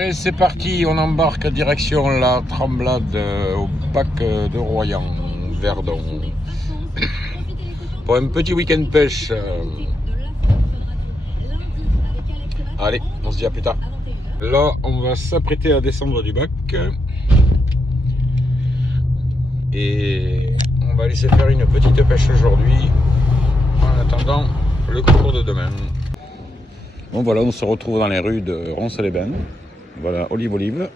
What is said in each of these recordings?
Allez, c'est parti, on embarque direction la Tremblade au bac de Royan, Verdon, pour un petit week-end pêche. Allez, on se dit à plus tard. Là, on va s'apprêter à descendre du bac et on va laisser faire une petite pêche aujourd'hui en attendant le concours de demain. Bon voilà, on se retrouve dans les rues de Ronces-les-Bains. Voilà, Olive.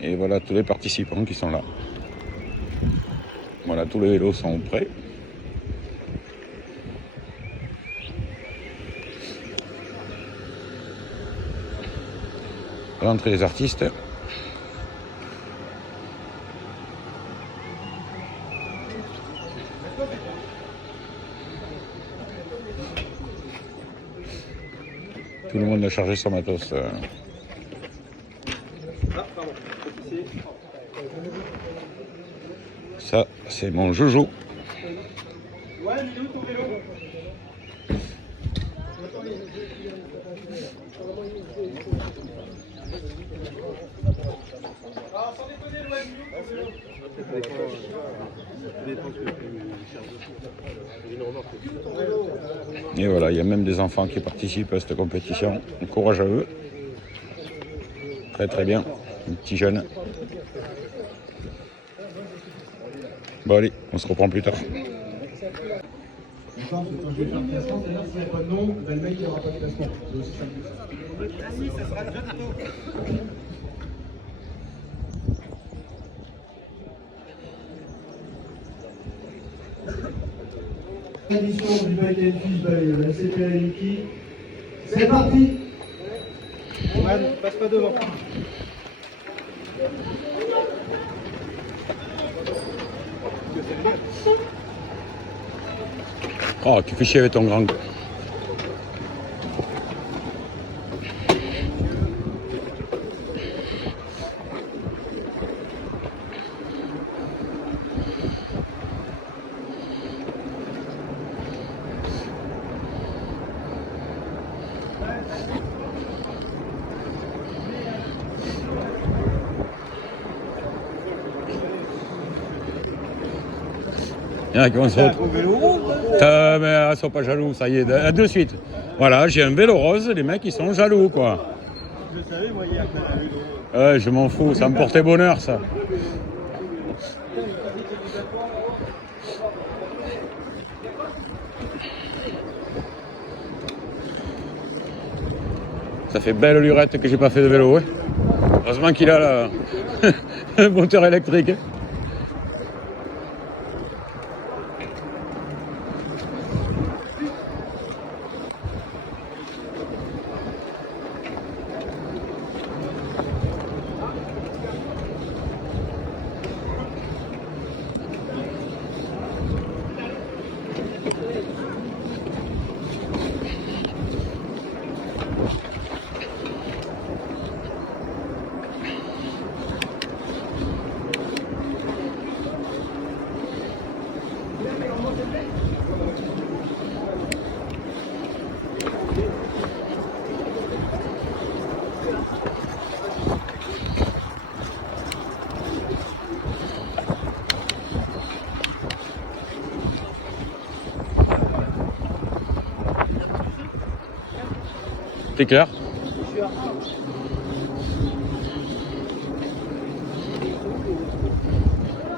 Et voilà tous les participants qui sont là. Voilà, tous les vélos sont prêts. L'entrée des artistes. Tout le monde a chargé son matos. Ça, c'est mon joujou. Et voilà, il y a même des enfants qui participent à cette compétition. Courage à eux. Très très bien, un petit jeune. Bon allez, on se reprend plus tard. Quand je vais faire le classement, c'est-à-dire s'il n'y a pas de nom, le mec il n'y aura pas de classement. C'est aussi simple que ça. Ah si, ça sera déjà tôt. Édition du bac and fish by la CPA Niki. C'est parti. Ouais, passe pas devant. Oh, tu fais chier avec ton grand. Il y en a qui vont se retrouver. Mais ils sont pas jaloux, ça y est, de suite. Voilà, j'ai un vélo rose, les mecs ils sont jaloux quoi. Je savais, moi, hier, que t'avais un vélo. Je m'en fous, ça me portait bonheur ça. Ça fait belle lurette que j'ai pas fait de vélo. Hein. Heureusement qu'il a là, un moteur électrique. Hein. T'es clair?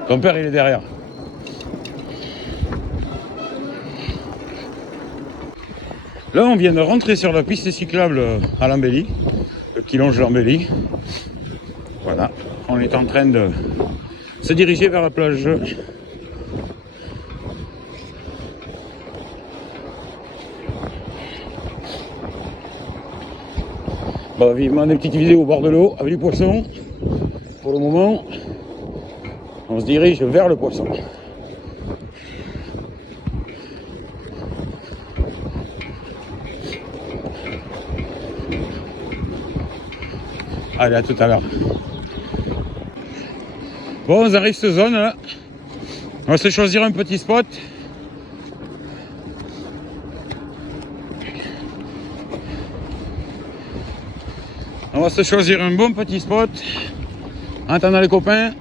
Ton père il est derrière. Là on vient de rentrer sur la piste cyclable à l'Embellie, qui longe l'Embellie. Voilà, on est en train de se diriger vers la plage. Bon, vivement des petites vidéos au bord de l'eau avec du poisson. Pour le moment, on se dirige vers le poisson. Allez, à tout à l'heure. Bon, on arrive cette zone là. On va se choisir un petit spot. On va va se choisir un bon petit spot. En attendant les copains.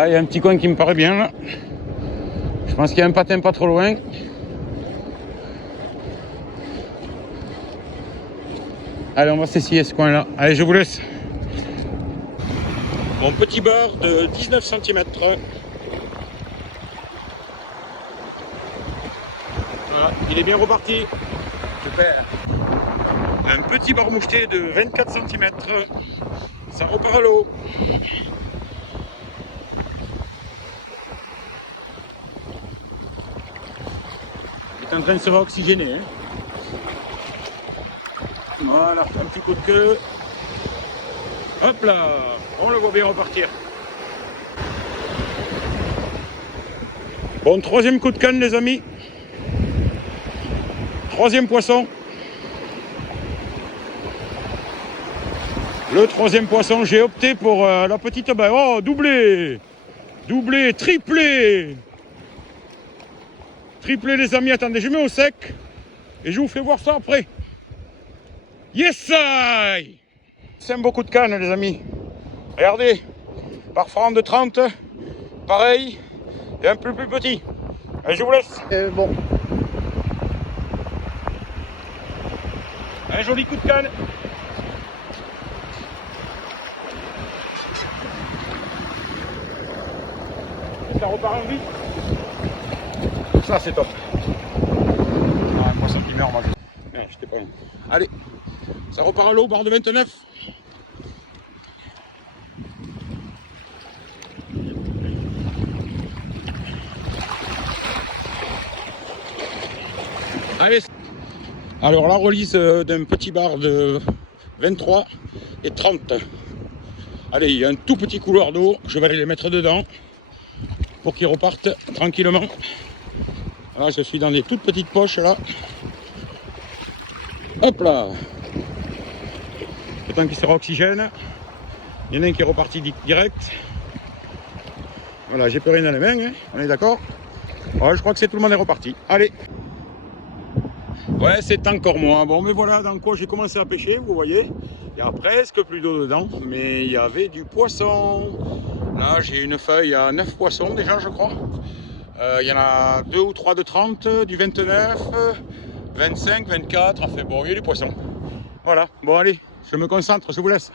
Ah, il y a un petit coin qui me paraît bien là. Je pense qu'il y a un patin pas trop loin. Allez, on va s'essayer ce coin là. Allez, je vous laisse. Mon petit bar de 19 cm. Voilà, il est bien reparti. Super. Un petit bar moucheté de 24 cm. Ça repart à l'eau. Il est en train de se réoxygéner. Hein. Voilà, un petit coup de queue. Hop là, on le voit bien repartir. Bon, troisième coup de canne les amis. Troisième poisson. Le troisième poisson, j'ai opté pour la petite baie. Oh, doublé. Doublé, triplé. Triplé les amis, attendez, je mets au sec. Et je vous fais voir ça après. Yes I. C'est un beau coup de canne les amis. Regardez, par franc de 30, pareil, et un peu plus petit. Allez, je vous laisse. Bon. Un joli coup de canne. Ça repart en vite. Ça c'est top. Ah, moi ça me meurt, moi. J'étais pas. Allez, ça repart à l'eau, barre de 29. Allez. Alors la release d'un petit bar de 23 et 30. Allez, il y a un tout petit couloir d'eau, je vais aller les mettre dedans pour qu'ils repartent tranquillement. Là, je suis dans des toutes petites poches là. Hop là. Le temps qu'il sera oxygène. Il y en a un qui est reparti direct. Voilà, j'ai plus rien dans les mains, hein. On est d'accord? Ouais, je crois que c'est tout le monde est reparti. Allez. Ouais, c'est encore moins. Bon, mais voilà dans quoi j'ai commencé à pêcher, vous voyez. Il y a presque plus d'eau dedans, mais il y avait du poisson. Là, j'ai une feuille à 9 poissons déjà, je crois. Il y en a 2 ou 3 de 30, du 29, 25, 24. Enfin bon, il y a du poisson. Voilà, bon allez, je me concentre, je vous laisse.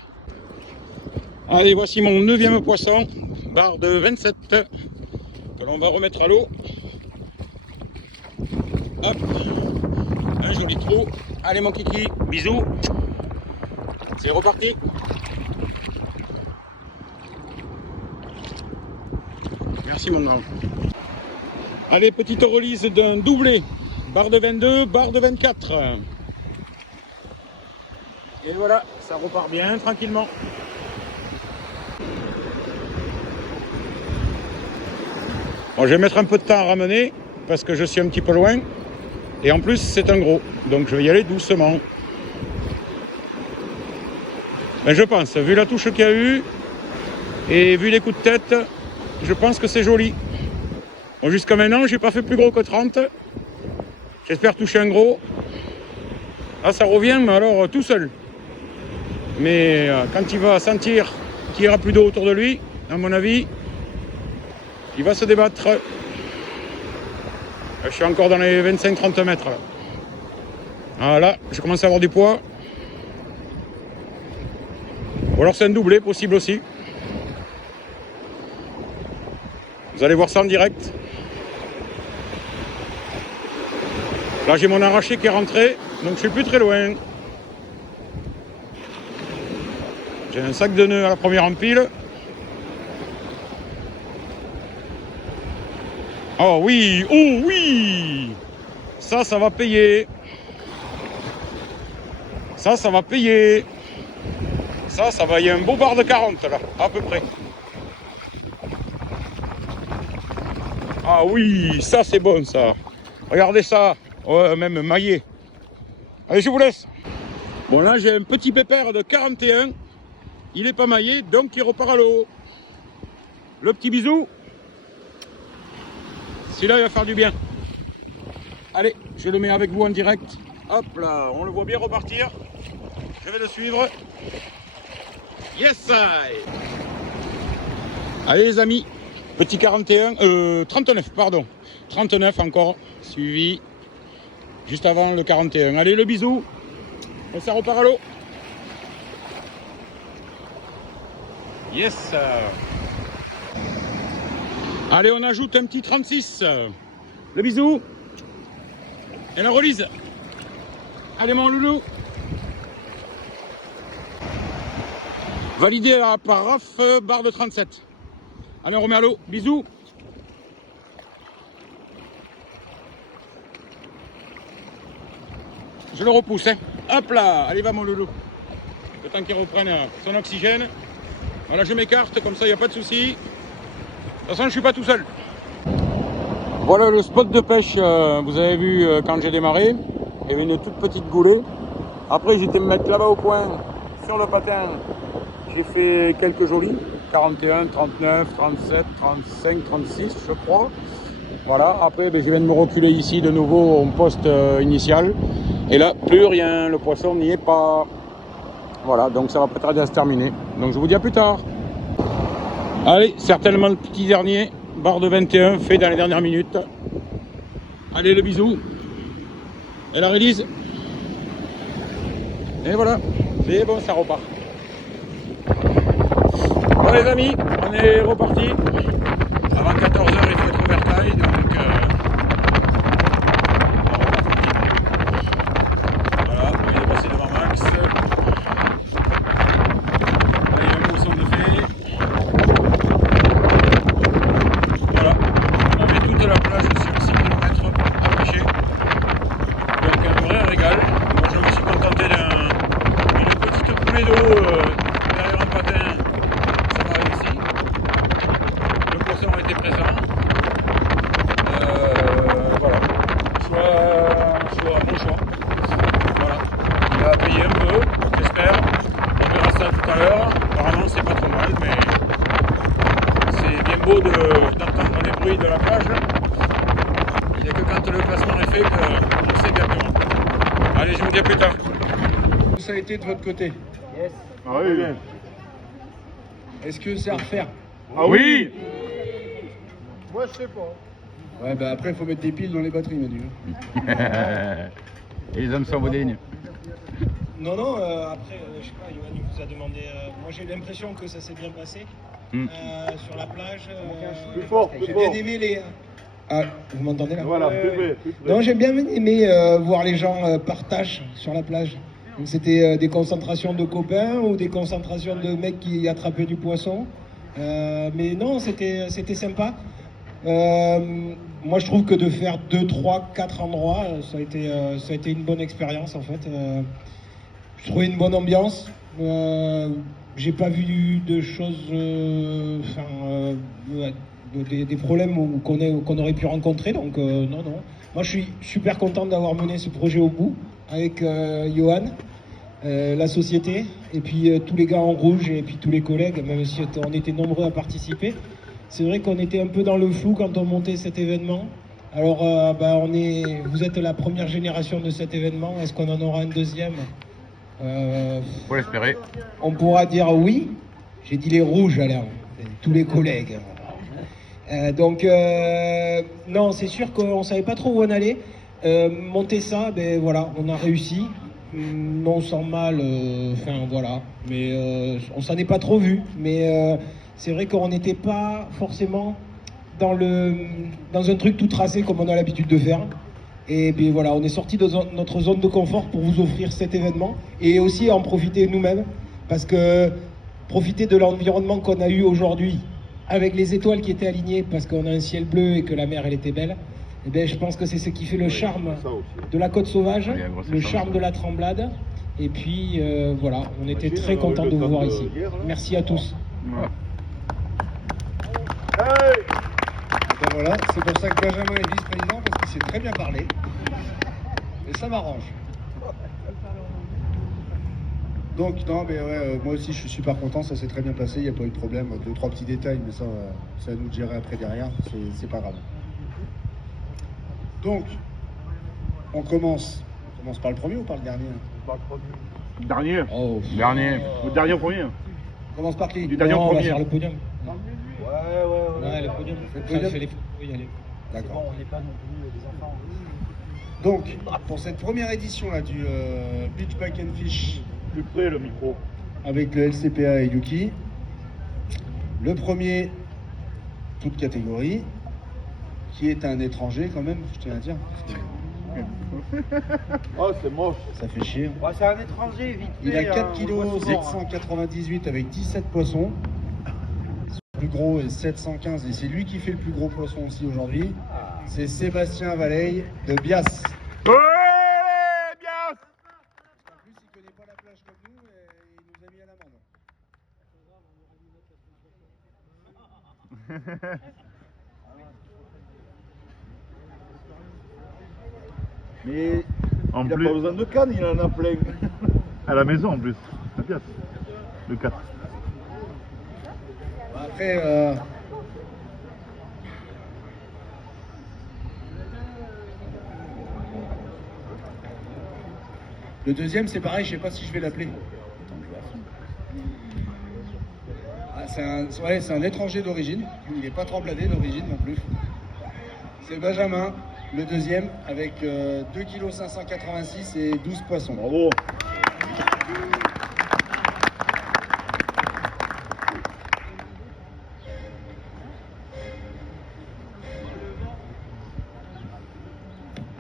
Allez, voici mon 9e poisson, barre de 27, que l'on va remettre à l'eau. Hop. Un joli trou. Allez mon kiki, bisous. C'est reparti. Merci mon grand. Allez, petite release d'un doublé. Barre de 22, barre de 24. Et voilà, ça repart bien tranquillement. Bon, je vais mettre un peu de temps à ramener parce que je suis un petit peu loin. Et en plus, c'est un gros. Donc je vais y aller doucement. Mais je pense, vu la touche qu'il y a eu et vu les coups de tête, je pense que c'est joli. Bon, jusqu'à maintenant, j'ai pas fait plus gros que 30. J'espère toucher un gros. Ah, ça revient, mais alors tout seul. Mais quand il va sentir qu'il n'y aura plus d'eau autour de lui, à mon avis, il va se débattre. Je suis encore dans les 25-30 mètres. Là. Voilà, je commence à avoir du poids. Ou alors c'est un doublé, possible aussi. Vous allez voir ça en direct. Là, j'ai mon arraché qui est rentré, donc je suis plus très loin. J'ai un sac de nœuds à la première empile. Oh oui, oh oui! Ça va payer. Ça va payer. Ça va, il y a un beau bar de 40 là, à peu près. Ah oui, ça c'est bon ça. Regardez ça. Ouais, même maillé. Allez, je vous laisse. Bon, là j'ai un petit pépère de 41. Il est pas maillé, donc il repart à l'eau. Le petit bisou. Celui-là, il va faire du bien. Allez, je le mets avec vous en direct. Hop là, on le voit bien repartir. Je vais le suivre. Yes, I. Allez les amis, petit 41, 39 pardon. 39 encore, suivi juste avant le 41. Allez le bisou, et ça repart à l'eau. Yes. Allez, on ajoute un petit 36. Le bisou. Et la relise. Allez mon loulou. Validé par Raph, barre de 37. Allez, on remet à l'eau. Bisous. Je le repousse. Hein. Hop là. Allez, va mon loulou. Le temps qu'il reprenne son oxygène. Voilà, je m'écarte. Comme ça, il n'y a pas de souci. De toute façon, je ne suis pas tout seul. Voilà le spot de pêche. Vous avez vu quand j'ai démarré. Il y avait une toute petite goulée. Après, j'étais me mettre là-bas au coin. Sur le patin. J'ai fait quelques jolis, 41, 39, 37, 35, 36 je crois. Voilà, après je viens de me reculer ici de nouveau au poste initial. Et là, plus rien, le poisson n'y est pas. Voilà, donc ça va pas tarder à se terminer. Donc je vous dis à plus tard. Allez, certainement le petit dernier, barre de 21, fait dans les dernières minutes. Allez, le bisou. Et la release. Et voilà, c'est bon, ça repart. Bon les amis, on est reparti. Avant 14h il faut être au bercail, donc voilà, il est passé devant Max. Là il y a un poisson de fait. Voilà, on fait toute la plage sur 6 km à pêcher. Donc un vrai régal. Moi je me suis contenté d'une petite coulée d'eau derrière un patin. Était présent. Voilà. Bon choix. Voilà. Il a payé un peu, j'espère. On verra ça tout à l'heure. Apparemment c'est pas trop mal, mais c'est bien beau d'entendre les bruits de la plage. Il n'y a que quand le placement est fait qu'on sait exactement. Allez, je vous dis à plus tard. Ça a été de votre côté? Yes. Ah oui. Est-ce que c'est à refaire? Ah oui. Moi, je sais pas. Ouais, bah après, il faut mettre des piles dans les batteries, Manu. Et les hommes sont modènes. Non, non, après, je sais pas, Yoann vous a demandé. Moi, j'ai l'impression que ça s'est bien passé sur la plage. Plus fort, plus j'ai fort. bien aimé les. Ah, vous m'entendez là? Voilà, plus près. Non, j'ai bien aimé voir les gens partage sur la plage. Donc, c'était des concentrations de copains ou des concentrations de mecs qui attrapaient du poisson. Mais non, c'était sympa. Moi je trouve que de faire 2, 3, 4 endroits, ça a été une bonne expérience en fait. Je trouvais une bonne ambiance. J'ai pas vu de choses, des problèmes qu'on aurait pu rencontrer, donc non. Moi je suis super content d'avoir mené ce projet au bout avec Yoann, la société, et puis tous les gars en rouge, et puis tous les collègues, même si on était nombreux à participer. C'est vrai qu'on était un peu dans le flou quand on montait cet événement. Alors, vous êtes la première génération de cet événement. Est-ce qu'on en aura un deuxième? Faut l'espérer. On pourra dire oui. J'ai dit les rouges alors, tous les collègues. Non, c'est sûr qu'on ne savait pas trop où on allait. Monter ça, ben voilà, on a réussi. Non sans mal, voilà. Mais on s'en est pas trop vu. Mais c'est vrai qu'on n'était pas forcément dans un truc tout tracé comme on a l'habitude de faire. Et puis voilà, on est sorti de notre zone de confort pour vous offrir cet événement et aussi en profiter nous-mêmes, parce que profiter de l'environnement qu'on a eu aujourd'hui, avec les étoiles qui étaient alignées, parce qu'on a un ciel bleu et que la mer elle était belle, et bien je pense que c'est ce qui fait le charme de la Côte Sauvage, le charme de la Tremblade. Et puis voilà, on était très contents de vous voir ici. Merci à tous. Ben voilà, c'est pour ça que Benjamin est vice-président, parce qu'il sait très bien parler. Et ça m'arrange. Donc, non, mais ouais, moi aussi je suis super content, ça s'est très bien passé, il n'y a pas eu de problème. 2-3 petits détails, mais ça, c'est à nous de gérer après derrière, c'est pas grave. Donc, on commence par le premier ou par le dernier? Dernier. Oh, Dernier. Ou dernier au premier. On commence par qui? Du dernier au on va premier. faire le podium. Ouais, Le podium. Le podium. Ça fait les... Oui, allez. D'accord. On n'est pas non plus des enfants. Donc, pour cette première édition là, du Beach Bike and Fish, Plus près le micro. avec le LCPA et Yuki, le premier, toute catégorie, qui est un étranger quand même, je tiens à dire. Oh, c'est moche. Ça fait chier. C'est un étranger, vite Il a fait, 4 on le voit kg souvent, 798 avec 17 poissons. Le plus gros est 715 et c'est lui qui fait le plus gros poisson aussi aujourd'hui. C'est Sébastien Valleille de Bias. Ouais, bien. En plus, il connaît pas la plage comme nous et il nous a mis à l'amende. Mais En il a plus, pas besoin de canne, il en a plein. à la maison en plus, la pièce. Le 4. Après, le deuxième, c'est pareil, je sais pas si je vais l'appeler. Ah, c'est un étranger d'origine, il n'est pas trembladé d'origine non plus. C'est Benjamin, le deuxième, avec 2,586 kg et 12 poissons. Bravo.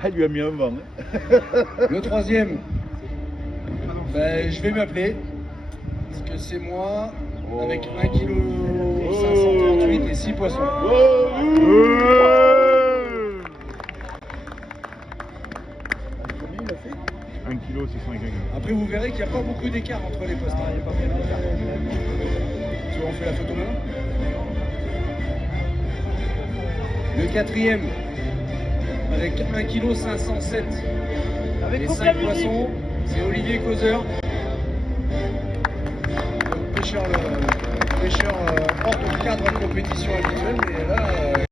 Elle lui a mis un vent. Le troisième, ben, je vais m'appeler, parce que c'est moi, avec 1,538 kg et 6 poissons. Combien il a fait? 1 kg 600 et quelques. Après, vous verrez qu'il n'y a pas beaucoup d'écart entre les postes. Il n'y a pas beaucoup d'écart. Tu vois, on fait la photo maintenant. Le quatrième, avec 1,507 kg et 5 poissons, c'est Olivier Causeur. Le pêcheur hors de cadre de compétition habituel, mais là...